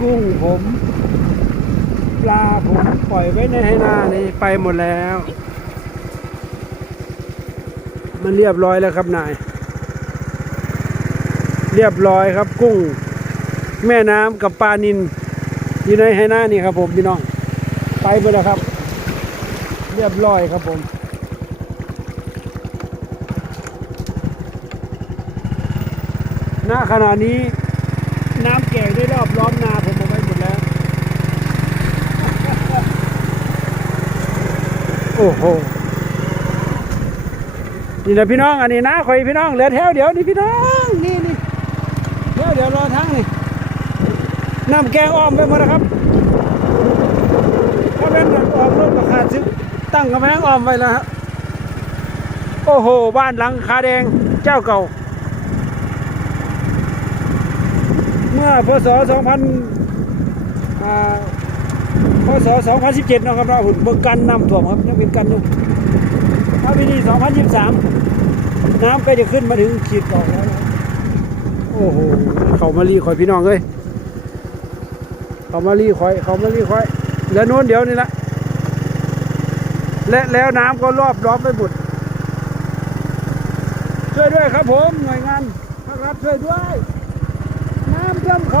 กุ้งผม ปลาผมปล่อยไว้ในให้นานี่ไปหมดแล้ว มันเรียบร้อยแล้วครับนาย เรียบร้อยครับกุ้ง แม่น้ำกับปลานินอยู่ในให้หน้านี่ครับผมพี่น้อง ไปหมดแล้วครับ เรียบร้อยครับผมณขณะนี้น้ำแก่ได้รอบล้อมนาผมเอาไว้หมดแล้ว โอ้โหนี่นะพี่น้องอันนี้นะคอยพี่น้องเหลือแถวเดี๋ยวนี่พี่น้องนี่นี่เดี๋ยวเดี๋ยวรอทั้งนี่น้ำแกงอ้อมไปหมดนะครับถ้าเป็นอ้อมรถประคาซึกตั้งกำแพงอ้อมไว้แล้วครับโอ้โห บ้านหลังคาแดงเจ้าเก่า เมื่อพศ 2000 พศ2017นะครับเราหุ่นเบิ่งกันน้ำท่วมครับยังเป็นกันอยู่ถ้าปีนี้2023 น้ำก็จะขึ้นมาถึงขีดก่อนแล้วโอ้โหเขามารีคอยพี่น้องเลยเขามารีคอยเขามารีคอย แล้วโน้นเดี๋ยวนี่ละและแล้วน้ำก็รอบล้อมไปหมดช่วยด้วยครับผมหน่วยงานภาครัฐช่วยด้วย น้ำท่วมเขา